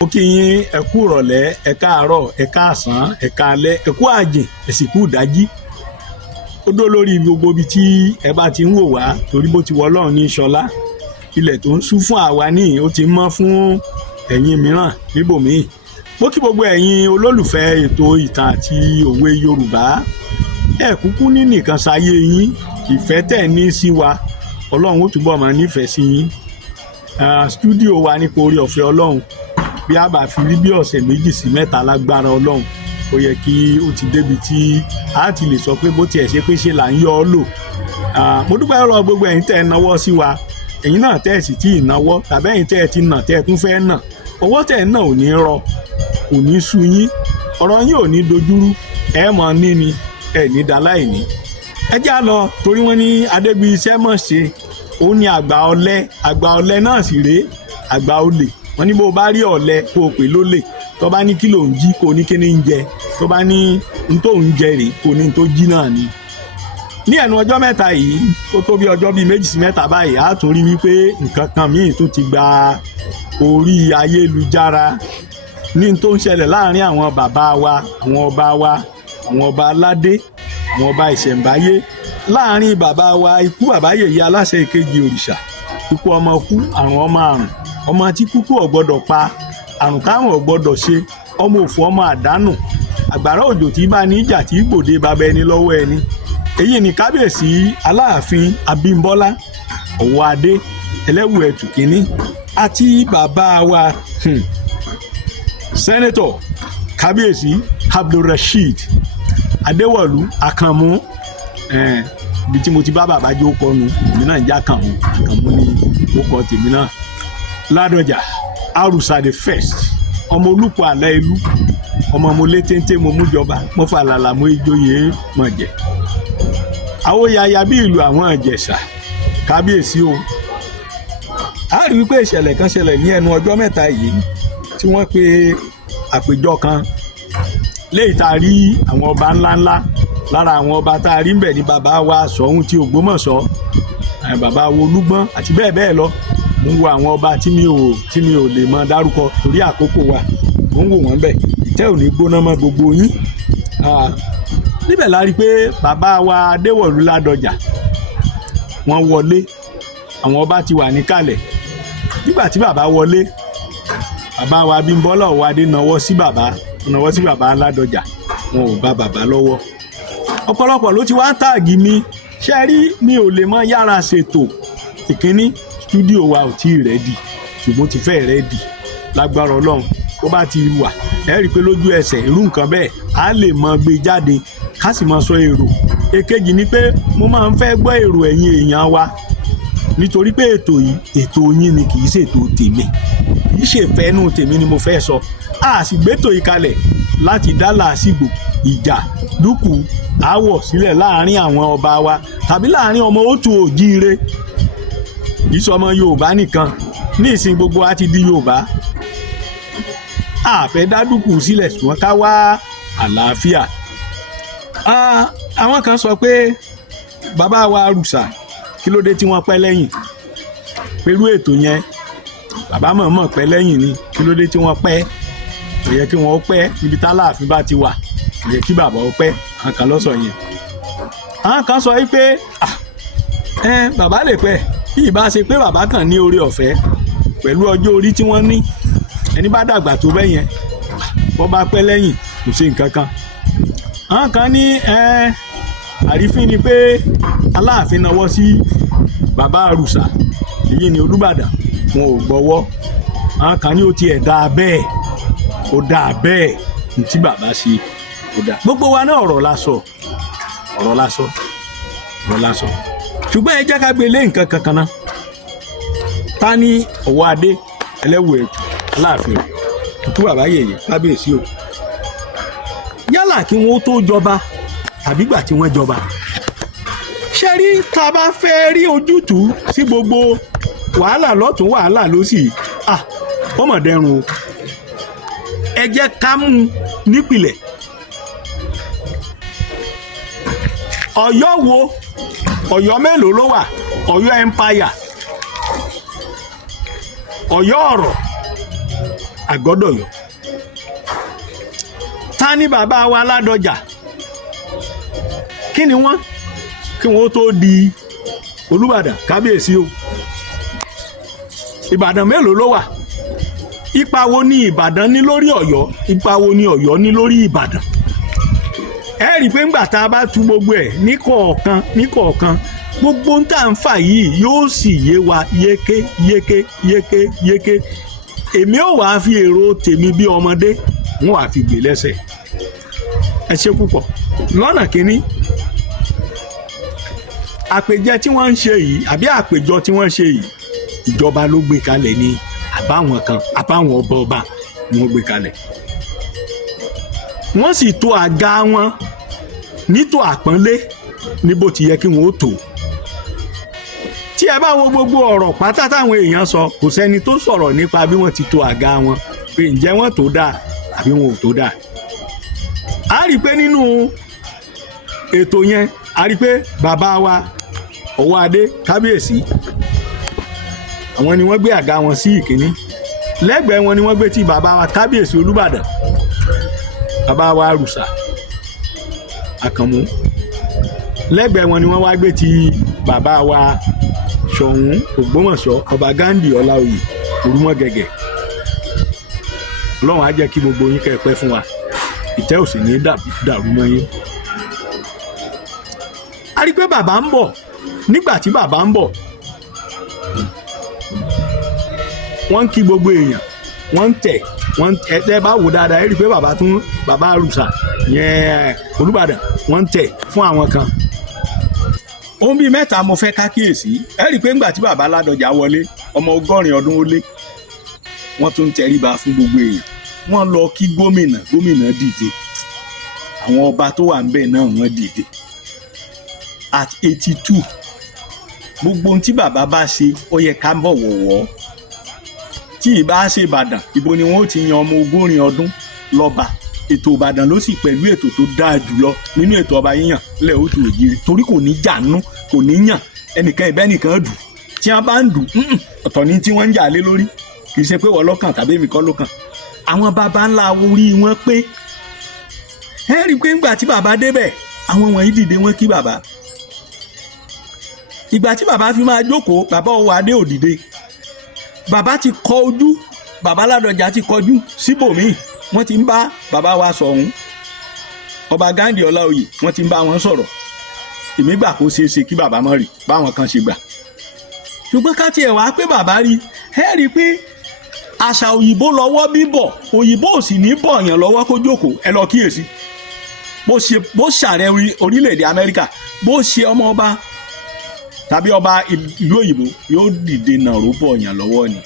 ó kí yín ẹ kú ìrọ̀lẹ́ ẹ káàárọ̀ ẹ káàsán ẹ káalẹ́ ẹ kú àjìn ẹ sì kú ìdájí. ó dó lórí gbogbo ibi tí ẹ bá ti ń wò wá torí bó ti wọ Ọlọ́run ní ṣọlá ilẹ̀ tó ń ṣú fún àwa ní ó ti mọ́ fún ẹ̀yin mìíràn níbòmíì. mo kí gbogbo ẹ̀yin olólùfẹ́ ètò ìtàn àti òwe Yorùbá ẹ kúkú ní nìkan sáyé yín ìfẹ́ tẹ̀ ní sí wa Ọlọ́run ó túbọ̀ máa nífẹ̀ẹ́ sí yín. Stúdíò wa nípa orí ọ̀fẹ́ Ọlọ́run bí a bá fi rí bí ọ̀sẹ̀ 2 sí 3 lágbára Ọlọ́run ó yẹ kí ó ti débi tí a ti lè sọ pé bó tiẹ̀ ṣe pé ṣe là ń yọ ọ́ lò. mo dúpẹ́ lọ́wọ́ gbogbo ẹ̀yin tẹ́ ẹ náwó sí wa ẹ̀yin náà tẹ́ ẹ sì tí ì náwó tàbí ẹ̀yin tẹ́ ẹ ti nà tẹ́ ẹ tún fẹ́ nà owó tẹ́ ẹ náà ò ní rọ kò ní sú yín ọ̀rọ̀ yín ò ní dojúrú ẹ mọ̀ ní ni ẹ ní daláìní. ẹ já lọ torí wọ́n ní adébí iṣẹ́ mọ̀ ṣe ó ní àgbà ọ̀lẹ náà sì rèé àgbà olè wọ́n ní bó bá rí ọ̀lẹ kó o pè lólè tó bá ní kí ló ń jí kó ní kí ní ń jẹ tó bá ní n tó ń jẹ rèé kó ní n tó jí náà ni. ní ẹnu ọjọ́ mẹ́ta yìí ó tó bí ọjọ́ bíi 2 sí 3 báyìí á tún rí wípé nǹkan kan míì tó ti gba orí ayélujára ní tó ń ṣẹlẹ̀ láàrin àwọn bàbá wa àwọn ọba aládé àwọn ọba ìṣẹ̀ǹbáyé láàrin bàbá wa ikú bàbá yèyé aláṣẹ ìkejì òrìṣà ikú ọmọ kú àrùn ọmọ àrùn ọmọ tí kúkú ò gbọ́dọ̀ pa àrùn táwọn ò gbọ́dọ̀ ṣe ọmọ òfò ọmọ àdánù àgbàrá òjò tí bá ní ìjà tí gbòde bàbá ẹni lọ́wọ́ ẹni. èyí ni kábíyèsí aláàfin abímbọ́lá ọ̀wọ́adé ẹlẹ́wù ẹ̀tù kínní àti bàbá wa sẹ́nẹ́tọ̀ kábíyèsí abdulrasheed adéwọ̀lú àkànmú ibi tí mo ti bá bàbá jó kọnu èmi náà ń jẹ́ àkànmú ní ó kọ tèmi náà. ládọjà àrùsà the first ọmọ olùkọ́ àlẹ́ ìlú ọmọ mo lé téńté mo mú jọba mo fà làlà mo ìjòyè mọ̀ jẹ́ àwòyàyà bí ìlú àwọn ìjẹ̀ṣà kábíyèsí o. a rí wípé ìṣẹ̀lẹ̀ kan ṣẹlẹ̀ ní ẹnu ọjọ́ mẹ́ta yìí tí wọ́n pe àpéjọ kan léyìí tá a rí àwọn ọba ńláńlá lára àwọn ọba tá a rí ń bẹ̀ ní bàbá wa Ṣọ̀ún ti Ògbómọ̀ṣọ́ bàbá wo Olúgbọ́n àti bẹ́ẹ̀ bẹ́ẹ̀ lọ. mo ń wo àwọn ọba tí mi ò lè mọ dárúkọ torí àkókò wa mo ń wò wọ́n bẹ̀ ìtẹ́ ò ní gbóná mọ́ gbogbo yín. níbẹ̀ la rí i pé bàbá wa Adéwọ̀lú Ládọjà wọ́n wọlé àwọn ọba ti wà níkàlẹ̀ nígbà tí bàbá wọlé bàbá wa Abímbọ́lá Ọ̀wọ́adé nawọ́ sí bàbá Ládọjà wọn ò bá bàbá lọ́wọ́. ọ̀pọ̀lọpọ̀ ló ti wá táàgì mi ṣe rí mi ò lè mọ yára ṣètò ìkíní stúdíò wa ò tí ì rẹ́dì ṣùgbọ́n ti fẹ́ rẹ́dì lágbára Ọlọ́run tó bá ti wà ẹ rí i pé lójú ẹsẹ̀ irú nǹkan bẹ́ẹ̀ á lè mọ gbé jáde ká sì mọ sọ èrò. èkejì ni pé mo máa ń fẹ́ gbọ́ èrò ẹ̀yin èèyàn wa nítorí pé ètò yìí ètò yín ni kì í ṣètò tèmi kì í ṣèfẹ́nú tèmi ni mo fẹ́ sọ. a sì gbétò yìí kalẹ̀ láti dá làásìgbò ìjà dúkù aáwọ̀ sílẹ̀ láàrin àwọn ọba wa tàbí láàrin ọmọ òtù òjíire ìsọmọ Yorùbá nìkan ní ìsìn gbogbo wa ti di Yorùbá. a fẹ́ dá dúkù sílẹ̀ ṣùgbọ́n ká wá àlàáfíà. àwọn kan sọ pé bàbá wa Àrùsà kí ló dé tí wọ́n pẹ́ lẹ́yìn pẹ̀lú ètò yẹn bàbá mọ̀ọ́mọ̀ pẹ́ lẹ́yìn ni kí ló dé tí wọ́n pẹ́ kò yẹ kí wọ́n pẹ́ níbi táláàfin bá ti wà kò yẹ kí bàbá ó pẹ́ àwọn kan ló sọ yẹn. àwọn kan sọ wípé bàbá lè pẹ́ bí ìbá ṣe pé bàbá kàn ní oore ọ̀fẹ́ pẹ̀lú ọjọ́ orí tí wọ́n ní ẹni bá dàgbà tó bẹ́ẹ̀ yẹn bọ́ bá pẹ́ lẹ́yìn kò sí nǹkan kan. àwọn kan ní àrífín ni pé aláàfin nawọ́ sí bàbá Àrùsà èyí ni Olúbàdàn wọn ò gbọ́wọ́. àwọn kan ní ó tiẹ̀ dáa bẹ́ẹ̀ ó dáa bẹ́ẹ̀ ní tí bàbá ṣe ó dáa. gbogbo wa náà ọ̀rọ̀ la sọ ṣùgbọ́n ẹ jẹ́ ká gbé lé nǹkan kankan náà. ta ni Ọ̀wọ́adé ẹlẹ́wù ẹ̀tù aláàfin òkú bàbá yèyé kábíyèsí o. yálà kí wọ́n tó jọba tàbí gbà tí wọ́n jọba. ṣe rí tá a bá fẹ́ rí ojútùú sí gbogbo wàhálà lọ́tún wàhálà lósì ọmọdérun o. ẹ jẹ́ ká mú nípìlẹ̀. Ọ̀yọ́ wo Ọ̀yọ́ mélòó ló wà? Ọ̀yọ́ empire, Ọ̀yọ́ ọ̀rọ̀, Àgọ́dọ̀yọ̀. Ta ni bàbá wa Ládọjà? Kí ni wọ́n kí wọ́n tó di Olúbàdàn kábíyèsí o? Ìbàdàn mélòó ló wà? Ipa wo ni Ìbàdàn ní lórí Ọ̀yọ́? Ipa wo ni Ọ̀yọ́ ní lórí Ìbàdàn? Ẹ rí i pé ńgbà tá a bá tú gbogbo ẹ̀ ní kọ̀ọ̀kan gbogbo ń tà ń fà yìí yóò sì yé wa yéké. Èmi ò wá fi èrò tèmi bí ọmọdé wọn wá fi gbé lẹ́sẹ̀. Ẹ ṣe púpọ̀. Lọ́nà kínní, àpèjẹ tí wọ́n ń ṣe yìí àbí àpèjọ tí wọ́n ń ṣe yìí ìjọba ló gbé kalẹ̀ ní àbáwọn ọba ni wọ́n gbé kalẹ̀. Wọ́n sì tò àga wọn nítò àpọ́nlé ní bó ti yẹ kí wọ́n ó tò. Tí ẹ bá wo gbogbo ọ̀rọ̀ pátá táwọn èèyàn sọ kò sẹ́ni tó sọ̀rọ̀ nípa bí wọ́n ti tò àga wọn pé ǹjẹ́ wọ́n tó dáa àbí wọn ò tó dáa. A rí i pé nínú ètò yẹn a rí i pé bàbá wa Ọwọ́adé kábíyèsí àwọn ni wọ́n gbé àga wọn sí ìkíní. Lẹ́gbẹ̀ẹ́ wọn ni wọ́n gbé ti bàbá wa kábíyèsí Olúbàdàn, bàbá wa Àrùsà Àkànmú. Lẹ́gbẹ̀ẹ́ wọn ni wọ́n wá gbé ti bàbá wa Ṣọ̀ún Ògbómọ̀ṣọ́ ọba Gándì Ọláoyè Òrúmọ̀gẹ̀gẹ̀. Ọlọ́run á jẹ́ kí gbogbo yín kẹ́ ẹ pẹ́ fún wa, ìtẹ́ ò sì ní dàrú mọ́ yín. A rí i pé bàbá ń bọ̀. Nígbà tí bàbá ń bọ̀ wọ́n ń kí gbogbo èèyàn, wọ́n ń tẹ̀ ẹ bá wò dáadáa ẹ rí i pé bàbá Àrùsà yẹn Olúbàdàn wọ́n ń tẹ̀ fún àwọn kan. Ohun bíi mẹ́ta mo fẹ́ kákíyèsí. Ẹ rí i pé ńgbà tí bàbá Ládọjà wọlé ọmọ 100 ọdún ó lé wọ́n tún ń tẹríba fún gbogbo èèyàn. Wọ́n lọ kí gómìnà dìde, àwọn ọba tó wà ń bẹ̀ náà wọ́n dìde. At 82 gbogbo ohun tí bàbá bá ṣe ó yẹ ká bọ̀wọ̀ wọ́. Tí ìbá ṣe Ìbàdàn ibo ni wọ́n ti yan ọmọ 100 ọdún lọ́ba. Ètò Ìbàdàn ló sì pẹ̀lú ètò tó dáa jùlọ nínú ètò ọba yíyàn lẹ́ òtù òjìrì, torí kò ní jànú kò ní yàn ẹnìkan ìbẹ́nìkan dù. Tí wọ́n bá ń dù ọ̀tọ̀ ní tí wọ́n ń jà lé lórí, kì í ṣe pé wọ́n lọ́kàn tàbí èmi kọ́ lọ́kàn. Àwọn baba ńlá orí wọn pé. Ẹ rí i pé ńgbà tí bàbá débẹ̀ àwọn wọ̀nyí dìde wọ́n kí bàbá. Ìgbà tí bàbá fi máa jókòó bàbá Ọwọ́adé ò dìde. Bàbá ti kọ ojú, bàbá Ládọjà ti kọjú síbòmíì, wọ́n ti ń bá bàbá wa Ṣọ̀ún ọba Gándì Ọláoyè wọ́n ti ń bá wọn sọ̀rọ̀. Èmi gbà kó ṣeé ṣe kí bàbá má rí báwọn kan ṣe gbà. Ṣùgbọ́n ká tiẹ̀ wá pé bàbá rí, ẹ rí i pé àṣà òyìnbó lọ́wọ́ bíbọ̀, òyìnbó ò sì ní bọ̀yàn lọ́wọ́ kó jókòó. Ẹ lọ kíyèsí. Bó ṣààrẹ orílẹ̀-èdè Amẹ́ríkà, bó ṣe ọmọ ọba tàbí ọba ìlú òyìnbó yóò dìde nàró bọ̀yàn lọ́wọ́ ni.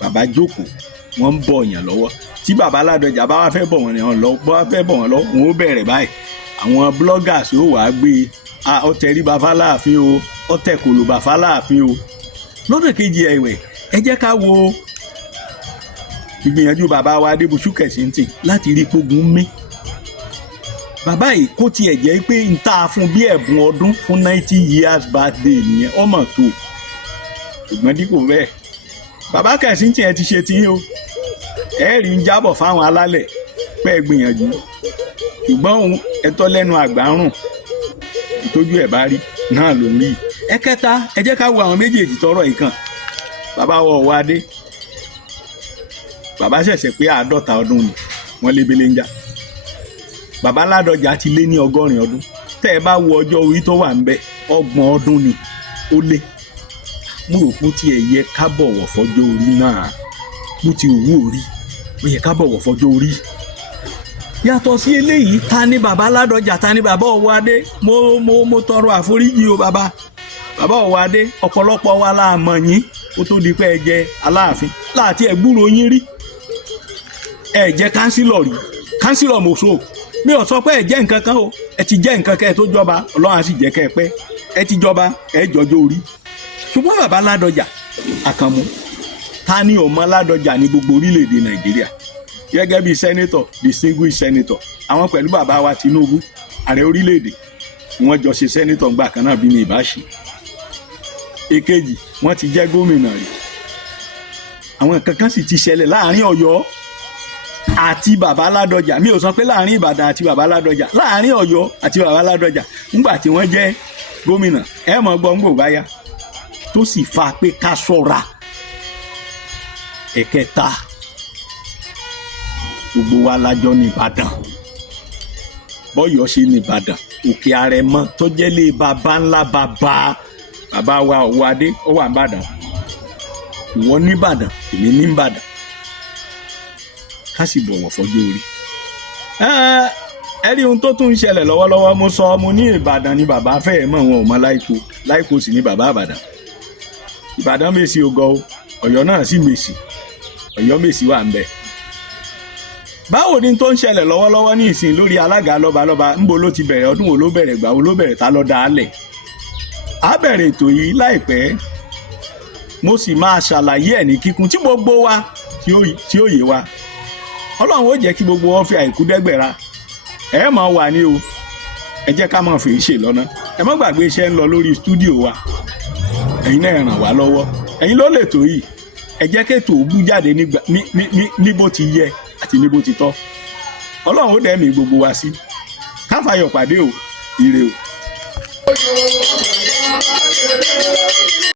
Bàbá jókòó wọ́n ń bọ̀yàn lọ́wọ́. Tí bàbá Ládọjà bá wá fẹ́ bọ̀ wọ́n lọ́wọ́ wọn ó bẹ̀rẹ̀ báyìí. Àwọn bloggers yóò wá gbé ọtẹríba fáláàfin o, ọtẹkòlòbà fáláàfin o. Lọ́dọ̀ kejì ẹ̀wẹ̀ ẹ jẹ́ ká wo ìgbìyànjú bàbá wa Adébùsú Kẹ̀sìntì láti rí pógun mí. Bàbá yìí kó tiẹ̀ jẹ́ pé ń tà fún bí ẹ̀bùn ọdún fún 90 years birthday nìyẹn ọmọ tó. Ṣùgbọ́n dípò bẹ́ẹ̀ bàbá Kẹ̀sìntì ẹ ti ṣe tí o. Ẹ rí ń jábọ̀ fáwọn alálẹ̀ pé ẹ gbìyànjú. Ṣùgbọ́n ẹtọ́ lẹ́nu àgbárùn ìtọ́jú ẹ̀ bá rí náà ló ń rí. Ẹ̀kẹta ẹ jẹ́ ká wo àwọn méjèèjì tọrọ ìkan. Bàbá wa Ọwọ́adé bàbá ṣẹ̀ṣẹ̀ pé 50 ọdún ni wọ́n lébélé ń jà. Bàbá Ládọjà ti lé ní 100 ọdún. Tẹ́ ẹ bá wo ọjọ́ orí tó wà ń bẹ̀ 30 ọdún ni ó lé. Mo rò pé tí ẹ yẹ ká bọ̀wọ̀ fọjọ́ orí náà bó ti wù orí ó yẹ ká bọ̀wọ̀ fọjọ́ orí. Yàtọ̀ sí eléyìí ta ni bàbá Ládọjà ta ni bàbá Ọwọ́adé mo tọrọ àforíjì o bàbá Ọwọ́adé ọ̀pọ̀lọpọ̀ wa la mọ̀ yín ó tó di pé ẹ jẹ Aláàfin láti ẹ gbúrò yín rí. Ẹ jẹ́ kánsílọ̀ rí, kánsílọ̀ mọ̀ṣọ́. Mi ò sọ pé ẹ jẹ́ nǹkan kan o, ẹ ti jẹ́ nǹkan kẹ́ ẹ tó jọba, Ọlọ́run á sì jẹ́ kẹ́ ẹ pẹ́. Ẹ ti jọba ẹ jọjọ́ orí. Ṣùgbọ́n bàbá Ládọjà Àkànmú ta ni ò mọ Ládọjà ní gbogbo orílẹ̀-èdè Nàìjíríà gẹ́gẹ́ bí sẹ́nétọ̀ distinguished senator. Àwọn pẹ̀lú bàbá wa Tinubu ààrẹ orílẹ̀-èdè wọ́n jọ ṣe sẹ́nétọ̀ ńgbà kan náà bí ní ìbáṣe. Èkejì wọ́n ti jẹ́ gómìnà rí. àwọn nǹkan kan sì ti ṣẹlẹ̀ láàrin Ọ̀yọ́ àti Bàbá Ládọjà. Mi ò sọ pé láàrin Ìbàdàn àti Bàbá Ládọjà, láàrin Ọ̀yọ́ àti Bàbá Ládọjà nígbà tí wọ́n jẹ́ gómìnà, ẹ mọ̀ gbọ́ngbò báyà tó sì fa pé ká ṣọ́ra. Ẹ̀kẹta, gbogbo wa lájọ ní Ìbàdàn, bọ́yọ̀ ṣe ní Ìbàdàn, Òkè Àrẹ̀mọ tó jẹ́ lé bàbá ńlá bàbá wa Ọ̀wádé ó wà n'Ìbàdàn, ìwọ ní Ìbàdàn, èmi ní Ìbàdàn, ká sì bọ̀wọ̀ fọjọ́ orí. Ẹ rí ohun tó tún ń ṣẹlẹ̀ lọ́wọ́lọ́wọ́, mo sọ mo ní Ìbàdàn ni bàbá fẹ́ẹ̀ mọ̀, wọn ò mọ Láìpò sì ní bàbá Ìbàdàn. Ìbàdàn mèsì ògọ o, Ọ̀yọ́ náà sì mèsì, Ọ̀yọ́ mèsì wà ń bẹ. Báwo ni tó ń ṣẹlẹ̀ lọ́wọ́lọ́wọ́ ní ìsìn lórí alága lọ́balọ́ba, ńbo ló ti bẹ̀rẹ̀, ọdún wo ló bẹ̀rẹ̀, gbà wo ló bẹ̀rẹ̀, ta ló dá a lẹ̀? A bẹ̀rẹ̀ ètò yìí láìpẹ́, mo sì máa ṣàlàyé ẹ̀ ní kíkún tí gbogbo wa tí ó yé wa. Ọlọ́run ó jẹ́ kí gbogbo wọn fi àìkú dẹ́gbẹ̀ra. Ẹ máa wà ní o, ẹ jẹ́ ká máa fèé ṣe lọ́nà. Ẹ má gbàgbé iṣẹ́ ń lọ lórí stúdíò wa, ẹ̀yin náà ràn wá lọ́wọ́, ẹ̀yin ló lè tó yìí. Ẹ jẹ́ kéètò bú jáde ní bó ti yẹ àti ní bó ti tọ́. Ọlọ́run ó dẹ̀mí gbogbo wa sí. Ká fayọ̀ pàdé o, ire o.